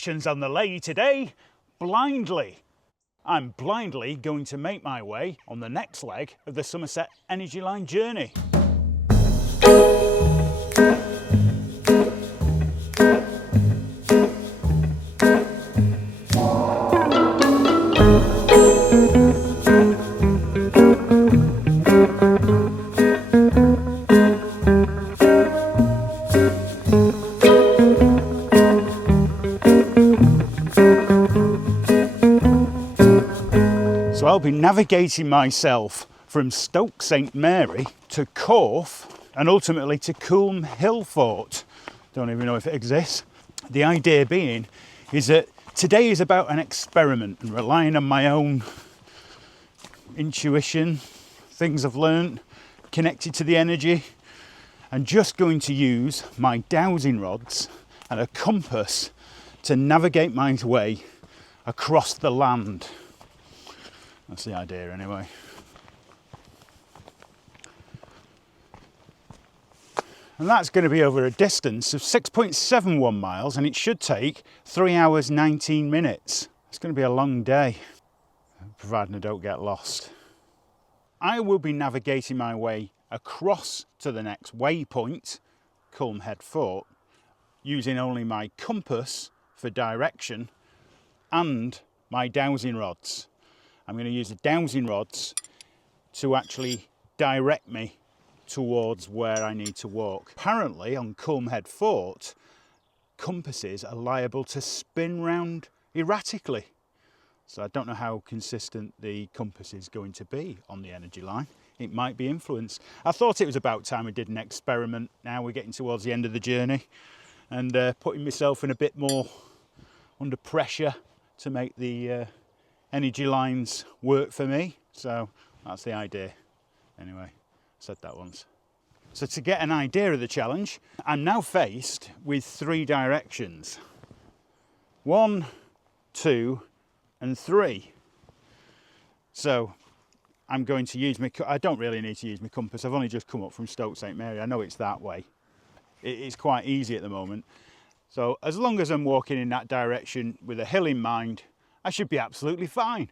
conditions on the lay today, blindly. I'm blindly going to make my way on the next leg of the Somerset Energy Line journey. So I'll be navigating myself from Stoke St Mary to Corfe and ultimately to Culm Head Fort. Don't even know if it exists. The idea being is that today is about an experiment and relying on my own intuition, things I've learned, connected to the energy, and just going to use my dowsing rods and a compass to navigate my way across the land. That's the idea anyway. And that's going to be over a distance of 6.71 miles, and it should take 3 hours 19 minutes. It's going to be a long day, providing I don't get lost. I will be navigating my way across to the next waypoint, Culm Head Fort, using only my compass for direction and my dowsing rods. I'm going to use the dowsing rods to actually direct me towards where I need to walk. Apparently on Culm Head Fort, compasses are liable to spin round erratically. So I don't know how consistent the compass is going to be on the energy line. It might be influenced. I thought it was about time we did an experiment. Now we're getting towards the end of the journey and putting myself in a bit more under pressure to make the energy lines work for me. So that's the idea. Anyway, I said that once. So to get an idea of the challenge, I'm now faced with 3 directions. 1, 2, and 3. So I'm going to use I don't really need to use my compass. I've only just come up from Stoke St Mary. I know it's that way. It's quite easy at the moment. So as long as I'm walking in that direction with a hill in mind, I should be absolutely fine.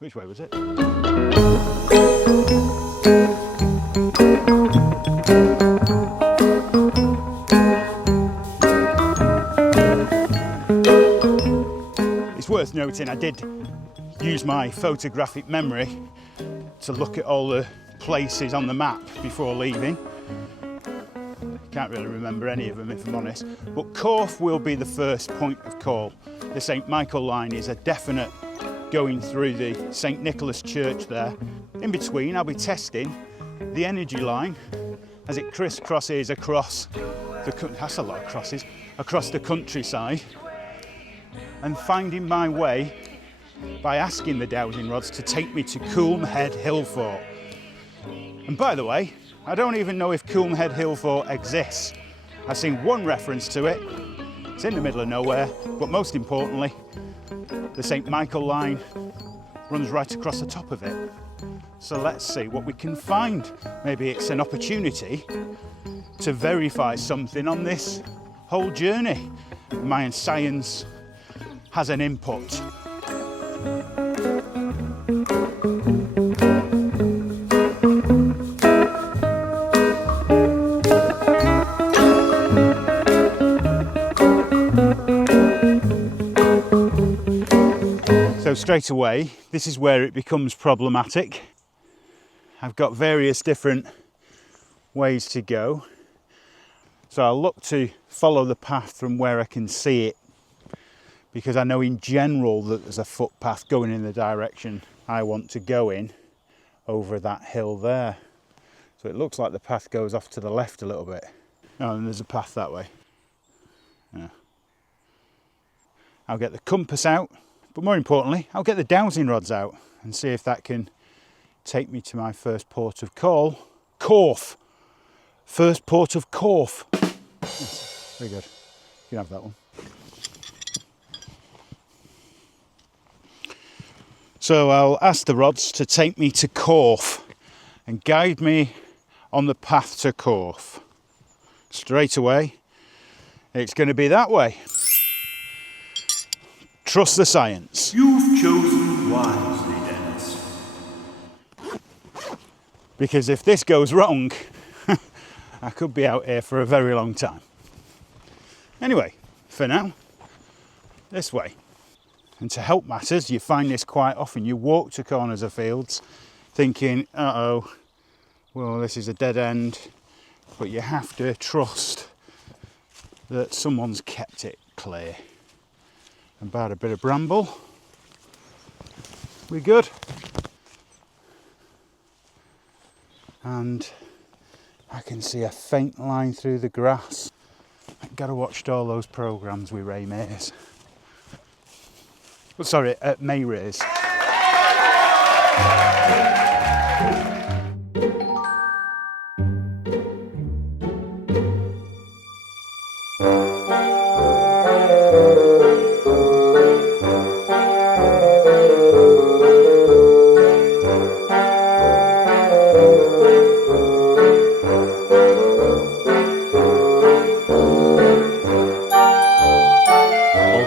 Which way was it? It's worth noting I did use my photographic memory to look at all the places on the map before leaving. Can't really remember any of them if I'm honest, but Corfe will be the first point of call. The St Michael line is a definite going through the St Nicholas Church there. In between I'll be testing the energy line as it crisscrosses across that's a lot of crosses, across the countryside, and finding my way by asking the dowsing rods to take me to Culm Head Hill Fort. And by the way, I don't even know if Culm Head Hill Fort exists. I've seen one reference to it. It's in the middle of nowhere, but most importantly, the St Michael line runs right across the top of it. So let's see what we can find. Maybe it's an opportunity to verify something on this whole journey. My science has an input. So straight away, this is where it becomes problematic. I've got various different ways to go. So I'll look to follow the path from where I can see it, because I know in general that there's a footpath going in the direction I want to go in over that hill there. So it looks like the path goes off to the left a little bit. Oh, and there's a path that way. Yeah. I'll get the compass out. But more importantly, I'll get the dowsing rods out and see if that can take me to my first port of call, Corfe. First port of Corfe. Yes, very good. You can have that one. So I'll ask the rods to take me to Corfe and guide me on the path to Corfe. Straight away, it's going to be that way. trust the science. You've chosen wisely, Dennis. Because if this goes wrong, I could be out here for a very long time. Anyway, for now, this way. And to help matters, you find this quite often. You walk to corners of fields thinking, uh-oh, well, this is a dead end. But you have to trust that someone's kept it clear. About a bit of bramble. We're good. And I can see a faint line through the grass. I've got to watch all those programmes with Ray Mays. Oh, sorry, May Rays.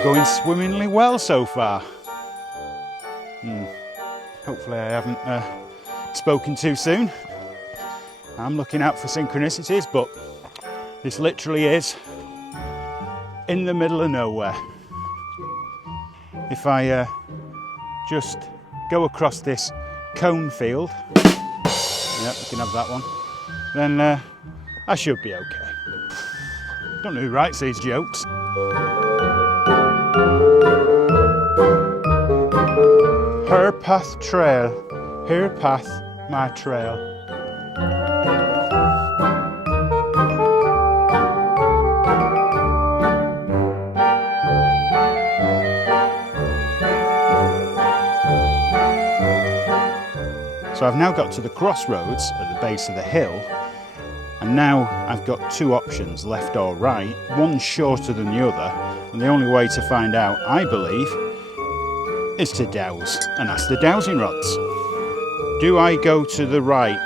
Going swimmingly well so far. Hopefully I haven't spoken too soon. I'm looking out for synchronicities, but this literally is in the middle of nowhere. If I just go across this cone field, yep, you can have that one, then I should be okay. Don't know who writes these jokes. Her path trail, her path my trail. So I've now got to the crossroads at the base of the hill, and now I've got two options, left or right. One's shorter than the other, and the only way to find out, I believe, is to dowse and ask the dowsing rods. Do I go to the right?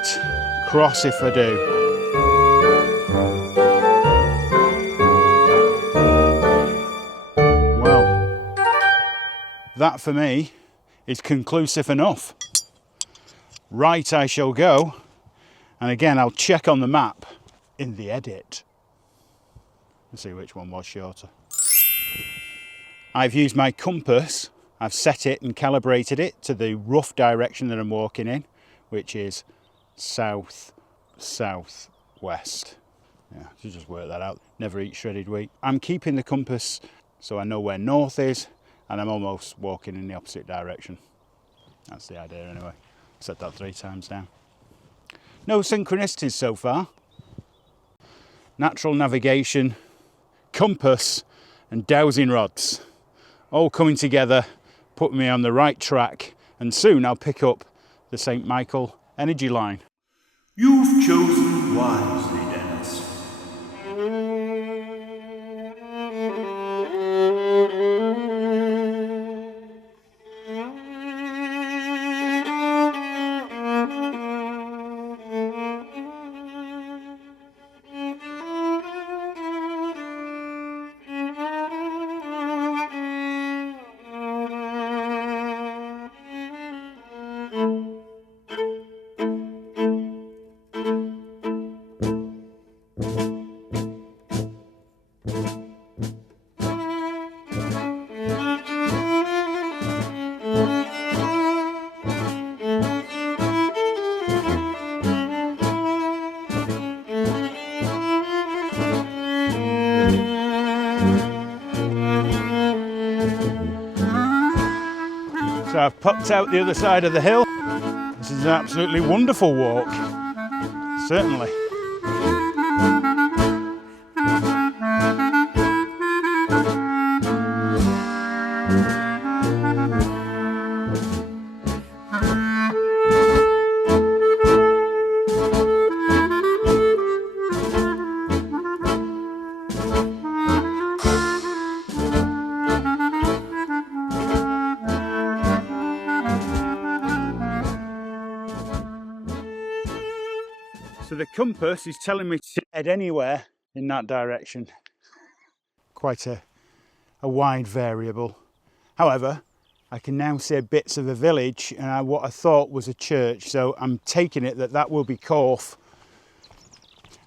Cross if I do. Well, that for me is conclusive enough. Right I shall go, and again I'll check on the map in the edit and see which one was shorter. I've used my compass. I've set it and calibrated it to the rough direction that I'm walking in, which is south, southwest. Yeah, you just work that out. Never eat shredded wheat. I'm keeping the compass so I know where north is, and I'm almost walking in the opposite direction. That's the idea anyway. Said that 3 times now. No synchronicities so far. Natural navigation, compass, and dowsing rods all coming together, put me on the right track, and soon I'll pick up the St Michael energy line. You've chosen wisely, Dennis. So I've popped out the other side of the hill. This is an absolutely wonderful walk, certainly. So the compass is telling me to head anywhere in that direction. Quite a wide variable. However, I can now see bits of a village and what I thought was a church, so I'm taking it that that will be Corfe.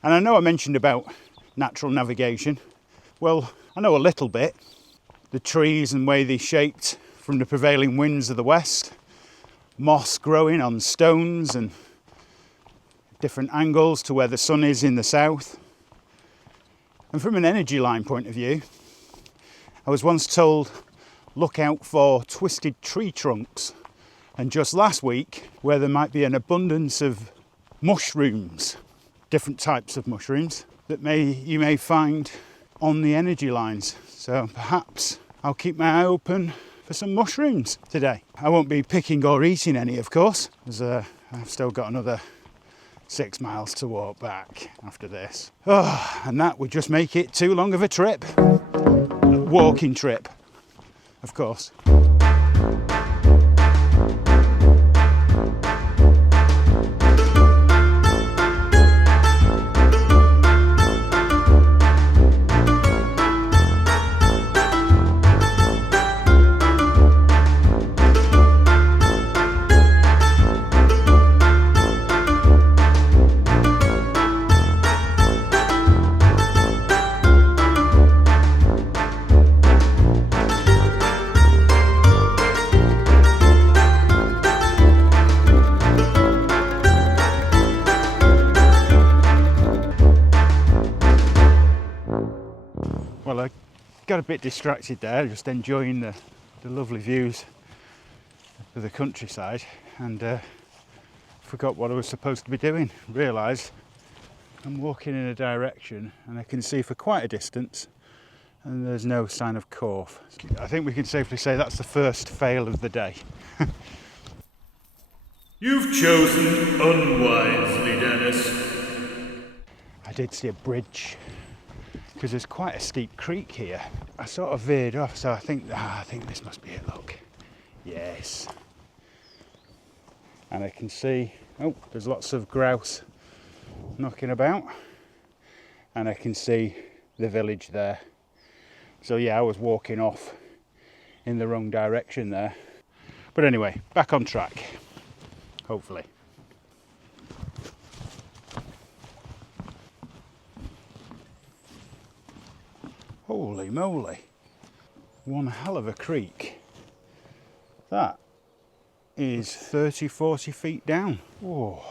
And I know I mentioned about natural navigation. Well, I know a little bit. The trees and way they're shaped from the prevailing winds of the west, moss growing on stones and different angles to where the sun is in the south. And from an energy line point of view, I was once told, look out for twisted tree trunks. And just last week, where there might be an abundance of mushrooms, different types of mushrooms, that you may find on the energy lines. So perhaps I'll keep my eye open for some mushrooms today. I won't be picking or eating any, of course, as I've still got another 6 miles to walk back after this. Oh, and that would just make it too long of a trip. A walking trip, of course. Well, I got a bit distracted there, just enjoying the lovely views of the countryside, and forgot what I was supposed to be doing. Realised I'm walking in a direction and I can see for quite a distance and there's no sign of Corfe. I think we can safely say that's the first fail of the day. You've chosen unwisely, Dennis. I did see a bridge, because there's quite a steep creek here. I sort of veered off, so I think this must be it, look. Yes. And I can see, oh, there's lots of grouse knocking about. And I can see the village there. So yeah, I was walking off in the wrong direction there. But anyway, back on track, hopefully. Holy moly, one hell of a creek. That is 30-40 feet down. Whoa.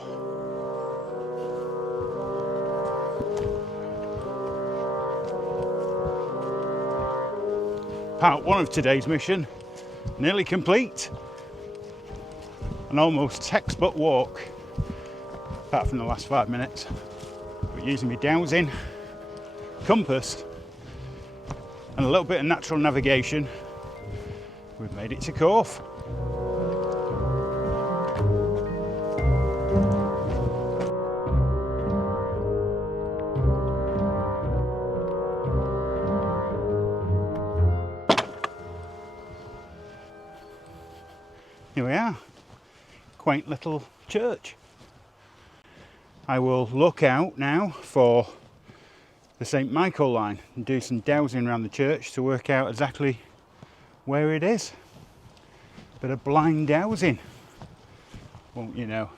Part one of today's mission, nearly complete. An almost textbook walk, apart from the last 5 minutes. But using my dowsing, compass, and a little bit of natural navigation, we've made it to Corfe. Here we are, quaint little church. I will look out now for the St Michael line and do some dowsing around the church to work out exactly where it is. Bit of blind dowsing, won't you know?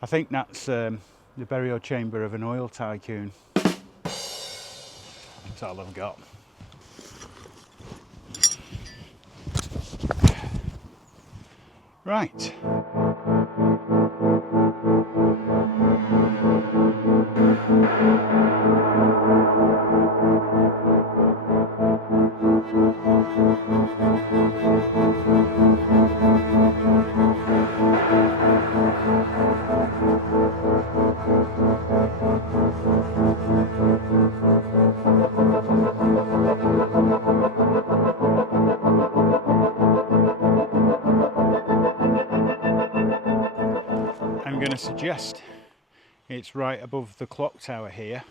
I think that's the burial chamber of an oil tycoon. That's all I've got. Right. I'm going to suggest it's right above the clock tower here.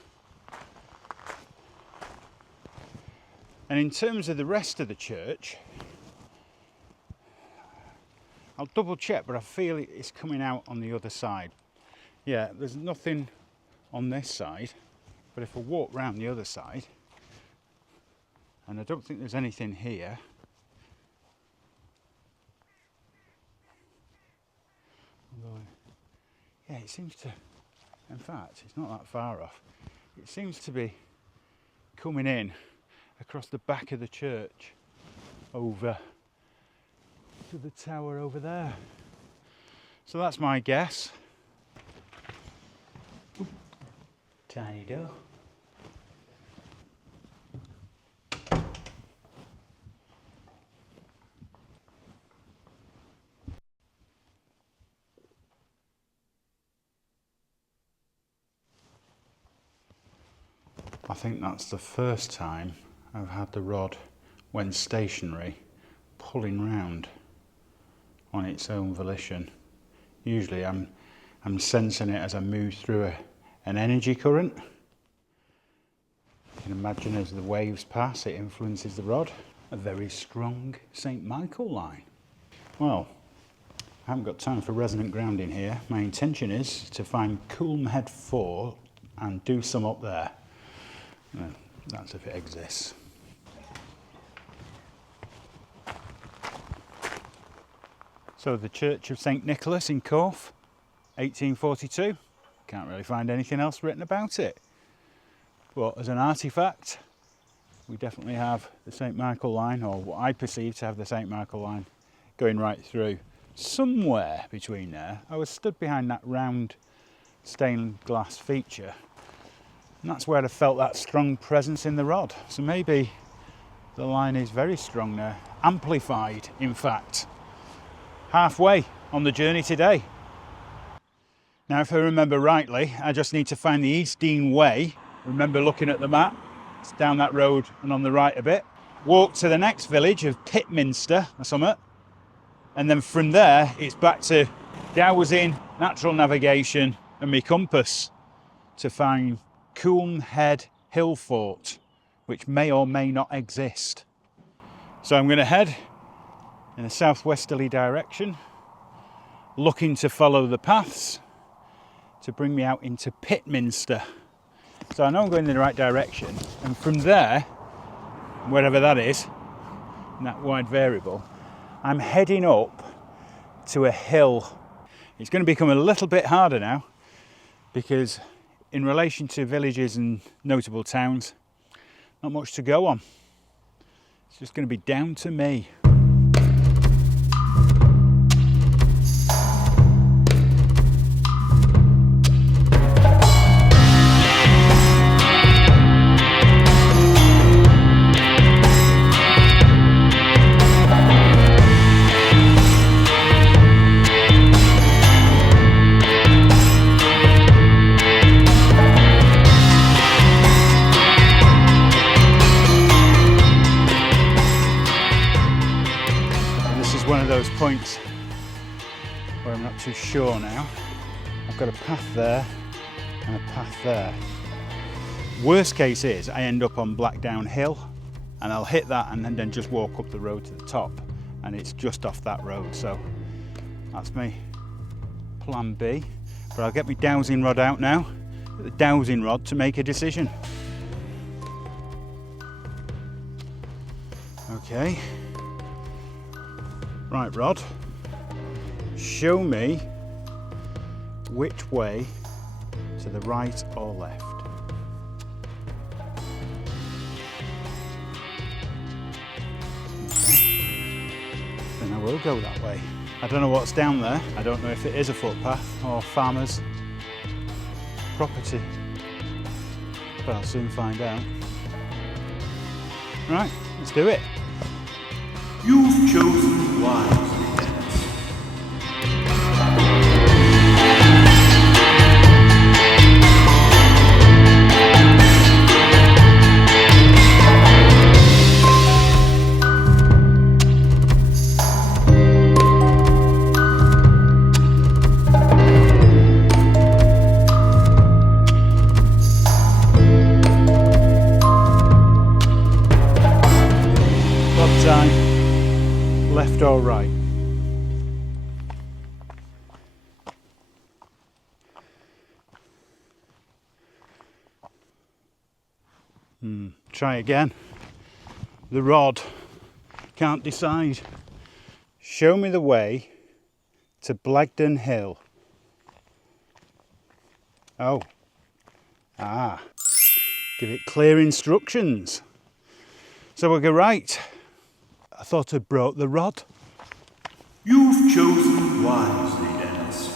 And in terms of the rest of the church, I'll double check, but I feel it's coming out on the other side. Yeah, there's nothing on this side, but if I walk round the other side, and I don't think there's anything here, Yeah, it seems to, in fact, it's not that far off. It seems to be coming in across the back of the church over to the tower over there. So that's my guess. Tiny door. I think that's the first time I've had the rod, when stationary, pulling round on its own volition. Usually I'm sensing it as I move through an energy current. You can imagine as the waves pass, it influences the rod. A very strong St Michael line. Well, I haven't got time for resonant grounding here. My intention is to find Culm Head Fort and do some up there. That's if it exists. So the Church of St Nicholas in Corfe, 1842. Can't really find anything else written about it. But as an artefact, we definitely have the St Michael line, or what I perceive to have the St Michael line, going right through. Somewhere between there, I was stood behind that round stained glass feature, and that's where I felt that strong presence in the rod. So maybe the line is very strong there, amplified in fact. Halfway on the journey today. Now if I remember rightly, I just need to find the East Dean Way. Remember looking at the map, it's down that road and on the right a bit. Walk to the next village of Pitminster or something, and then from there it's back to dowsing, natural navigation and my compass to find Culm Head Hill Fort, which may or may not exist. So I'm going to head in a southwesterly direction, looking to follow the paths to bring me out into Pitminster. So I know I'm going in the right direction, and from there, wherever that is, in that wide variable, I'm heading up to a hill. It's going to become a little bit harder now, because in relation to villages and notable towns, not much to go on. It's just going to be down to me. Points where I'm not too sure now. I've got a path there and a path there. Worst case is I end up on Blackdown Hill and I'll hit that and then just walk up the road to the top, and it's just off that road. So that's me plan B, but I'll get my dowsing rod out now, the dowsing rod, to make a decision. Okay. Right, Rod, show me which way, to the right or left. Okay. Then I will go that way. I don't know what's down there. I don't know if it is a footpath or farmer's property, but I'll soon find out. Right, let's do it. You've chosen wisely. What time? Left or right? Try again. The rod. Can't decide. Show me the way to Blackdown Hill. Oh. Ah. Give it clear instructions. So we'll go right. I thought I'd brought the rod. You've chosen wisely, Dennis.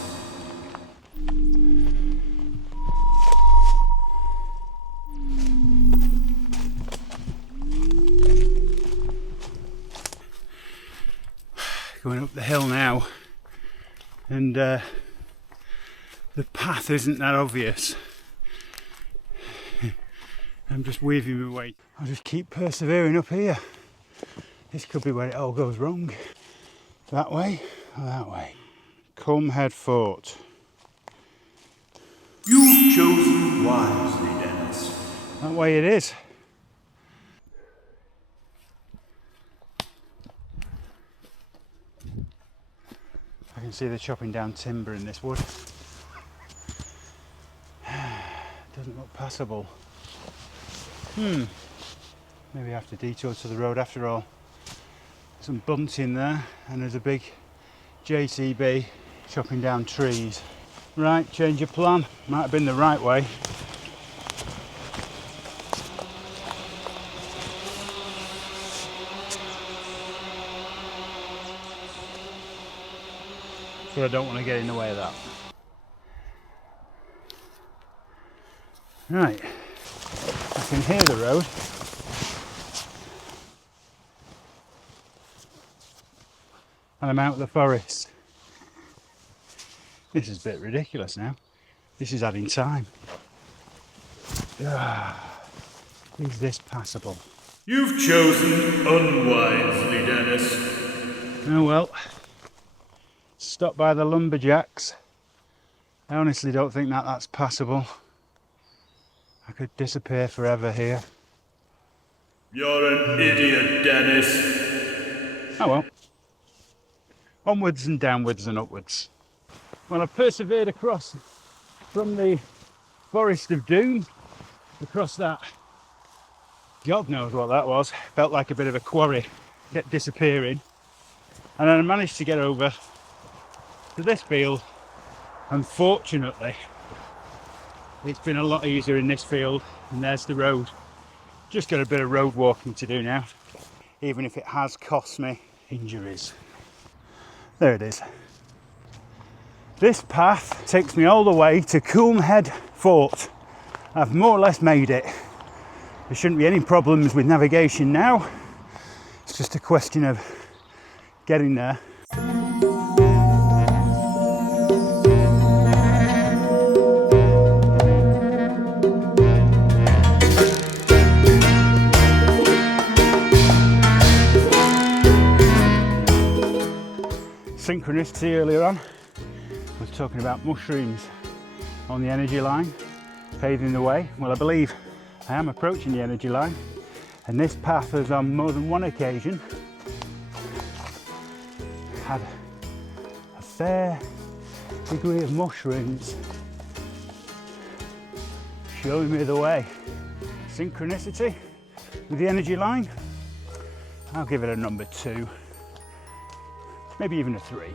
Going up the hill now, and the path isn't that obvious. I'm just weaving my way. I'll just keep persevering up here. This could be where it all goes wrong. That way or that way? Culm Head Fort. You've chosen wisely, Dennis. That way it is. I can see they're chopping down timber in this wood. Doesn't look passable. Maybe I have to detour to the road after all. Some bunting there, and there's a big JCB chopping down trees. Right, change of plan. Might have been the right way. But I don't want to get in the way of that. Right, I can hear the road. And I'm out of the forest. This is a bit ridiculous now. This is adding time. Is this passable? You've chosen unwisely, Dennis. Oh well. Stop by the lumberjacks. I honestly don't think that's passable. I could disappear forever here. You're an idiot, Dennis. Oh well. Onwards and downwards and upwards. Well, I've persevered across from the Forest of Doom, across that, God knows what that was, felt like a bit of a quarry, kept disappearing. And then I managed to get over to this field. Unfortunately, it's been a lot easier in this field, and there's the road. Just got a bit of road walking to do now, even if it has cost me injuries. There it is. This path takes me all the way to Culm Head Fort. I've more or less made it. There shouldn't be any problems with navigation now. It's just a question of getting there. Synchronicity earlier on was talking about mushrooms on the energy line, paving the way. Well, I believe I am approaching the energy line, and this path has on more than one occasion had a fair degree of mushrooms showing me the way. Synchronicity with the energy line, I'll give it a number 2. Maybe even a 3.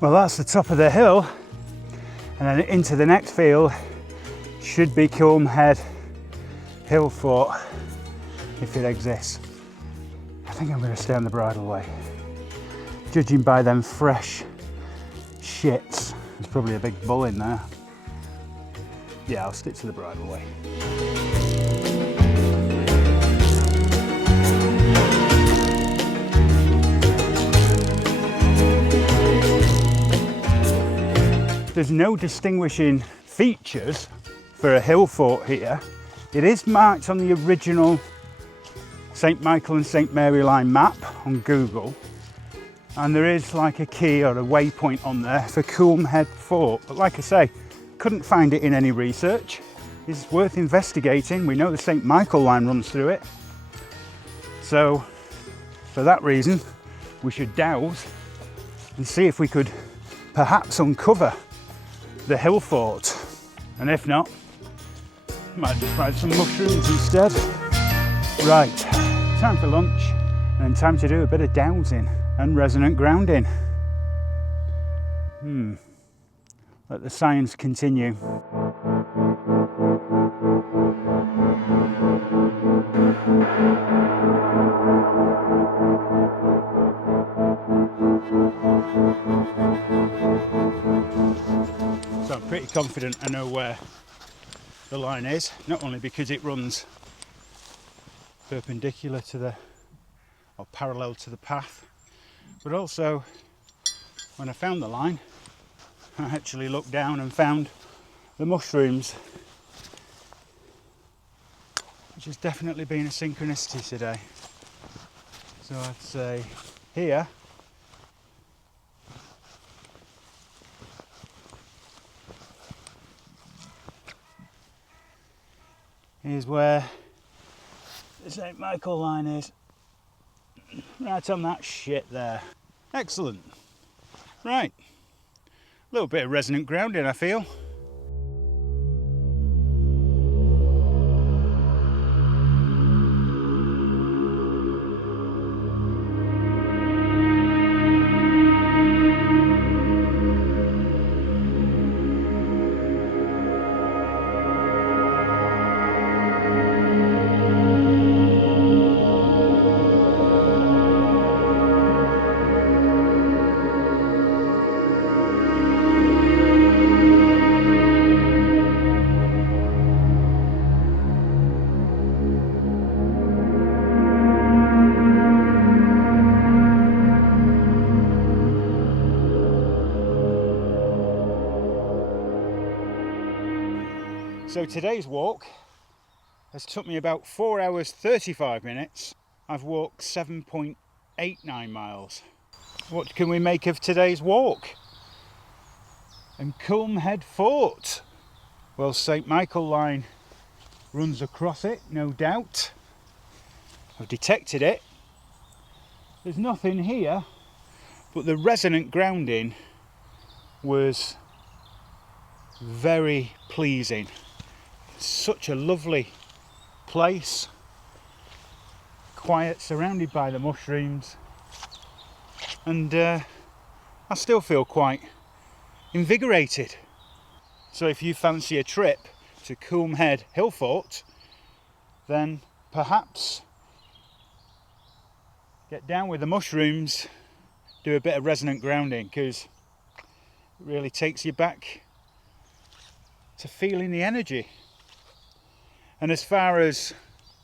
Well, that's the top of the hill, and then into the next field should be Culm Head Hill Fort, if it exists. I think I'm going to stay on the bridleway. Judging by them fresh shits, there's probably a big bull in there. Yeah, I'll stick to the bridleway. There's no distinguishing features for a hill fort here. It is marked on the original St Michael and St Mary line map on Google, and there is like a key or a waypoint on there for Culm Head Fort, but like I say, couldn't find it in any research. It's worth investigating. We know the St Michael line runs through it, so for that reason we should douse and see if we could perhaps uncover the hill fort, and if not, might just try some mushrooms instead. Right, time for lunch and time to do a bit of dowsing and resonant grounding. Let the science continue. So I'm pretty confident I know where the line is, not only because it runs perpendicular to the, or parallel to the path, but also when I found the line, I actually looked down and found the mushrooms, which has definitely been a synchronicity today. So I'd say here is where the St Michael line is, right on that shit there. Excellent. Right, a little bit of resonant grounding I feel. So today's walk has took me about 4 hours 35 minutes. I've walked 7.89 miles. What can we make of today's walk? And Culm Head Fort. Well, St Michael line runs across it, no doubt. I've detected it. There's nothing here, but the resonant grounding was very pleasing. Such a lovely place, quiet, surrounded by the mushrooms, and I still feel quite invigorated. So if you fancy a trip to Culm Head Hill Fort, then perhaps get down with the mushrooms, do a bit of resonant grounding, because it really takes you back to feeling the energy. And as far as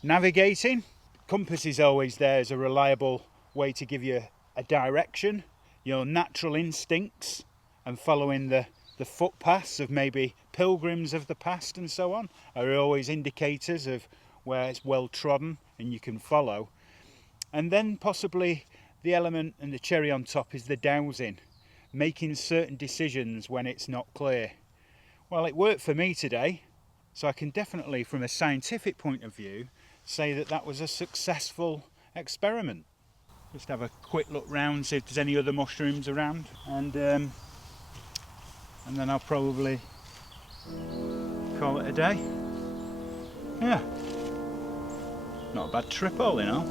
navigating, compass is always there as a reliable way to give you a direction. Your natural instincts and following the footpaths of maybe pilgrims of the past and so on are always indicators of where it's well trodden and you can follow. And then possibly the element and the cherry on top is the dowsing, making certain decisions when it's not clear. Well, it worked for me today. So I can definitely, from a scientific point of view, say that that was a successful experiment. Just have a quick look round, see if there's any other mushrooms around, and then I'll probably call it a day. Yeah, not a bad trip all in all.